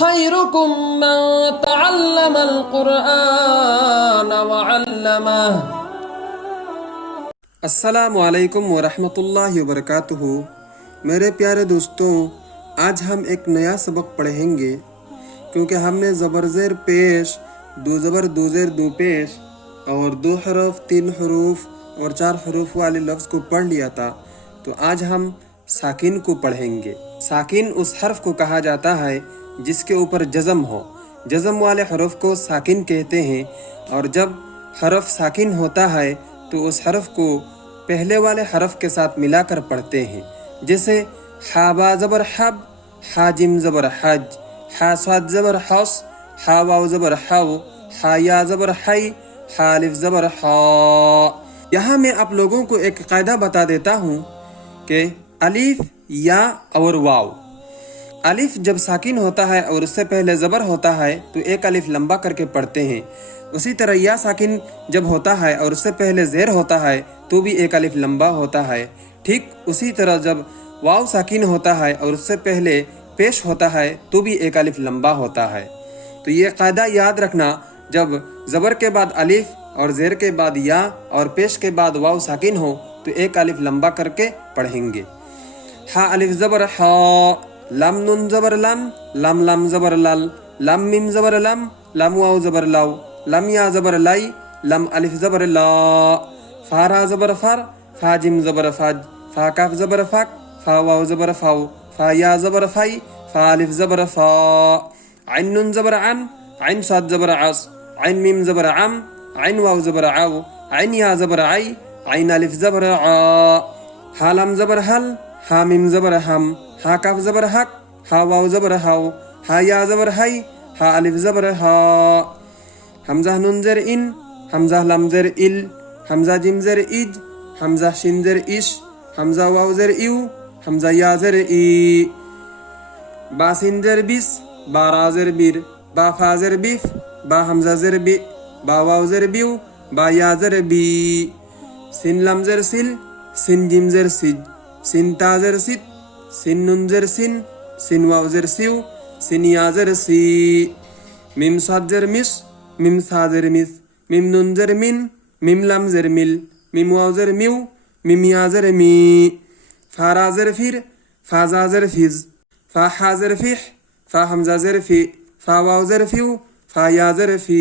खैरुकुम मन तअल्लमल कुरआन व अल्लमह। अस्सलामु अलैकुम व रहमतुल्लाहि व बरकातुहू। मेरे प्यारे दोस्तों, आज हम एक नया सबक पढ़ेंगे क्योंकि हमने ज़बर ज़ेर पेश, दो ज़बर दो ज़ेर दो पेश और दो हरफ तीन हरूफ और चार हरूफ वाले लफ्ज़ को पढ़ लिया था। तो आज हम साकिन को पढ़ेंगे। साकिन उस हर्फ को कहा जाता है जिसके ऊपर जज़म हो। जज़म वाले हरफ को साकिन कहते हैं और जब हरफ साकिन होता है तो उस हरफ को पहले वाले हरफ के साथ मिलाकर पढ़ते हैं। जैसे हा बा ज़बर हब, हा जिम ज़बर हज, हा स्वाद ज़बर हस, हा वाव ज़बर हव, हा या ज़बर हई, हा अलिफ ज़बर हा। यहाँ मैं आप लोगों को एक कायदा बता देता हूँ कि अलिफ, या और वाव, अलिफ जब साकिन होता है और उससे पहले ज़बर होता है तो एक अलिफ लंबा करके पढ़ते हैं। उसी तरह या साकिन जब होता है और उससे पहले ज़ेर होता है तो भी एक अलिफ लंबा होता है। ठीक उसी तरह जब वाव साकिन होता है और उससे पहले पेश होता है तो भी एक अलिफ लंबा होता है। तो ये कायदा याद रखना, जब ज़बर के बाद अलिफ और ज़ेर के बाद या और पेश के बाद वाव साकिन हो तो एक अलिफ लंबा करके पढ़ेंगे। हा अलिफ ज़बर हा, लम नुन ज़बर लम, लम लम ज़बर लल, लम मिम ज़बर लम, लम वाव ज़बर लव, लम या ज़बर लाई, लम अलिफ ज़बर ला, फा रा ज़बर फर, फा जिम ज़बर फज, फा काफ ज़बर फक, फा वाव ज़बर फाव, फा या ज़बर फई, फा अलिफ ज़बर फा, ऐन नुन ज़बर अन, ऐन साद ज़बर अस, ऐन मिम ज़बर अम, ऐन वाव ज़बर आव, ऐन या ज़बर आई, ऐन अलिफ ज़बर आ, हा लम ज़बर हल, हा मिम ज़बर हम, हा काफ ज़बर हक, हा वाव ज़बर हाव, हा या ज़बर हई, हा अलिफ ज़बर हा, हमज़ा नून ज़ेर इन, हमज़ा लम ज़ेर इल, हमज़ा जिम ज़ेर इज, हमज़ा शिन ज़ेर इश, हमज़ा वाव ज़ेर इव, हमज़ा या ज़ेर ई, बा सिन ज़ेर बिस, बा रा ज़ेर बिर, बा फा ज़ेर बिफ, बा हमज़ा ज़ेर बि, बा वाव ज़ेर बिव, बा या ज़ेर बी, सिन लम ज़ेर सिल, सिन जिम ज़ेर सिज, सिन ता ज़ेर सित, सिन नुन ज़ेर सिन, सिन वाव ज़ेर सिव, सिन या ज़ेर सी, मिम साद ज़ेर मिस, मिम सा ज़ेर मिस, मिम नुन ज़ेर मिन, मिम लम ज़ेर मिल, मिम वाव ज़ेर मिव, मिम या ज़ेर मी, फा रा ज़ेर फिर, फा जा ज़ेर फिज, फा हा ज़ेर फिह, फा हमज़ा ज़ेर फी, फा वाव ज़ेर फिव, फा या ज़ेर फी।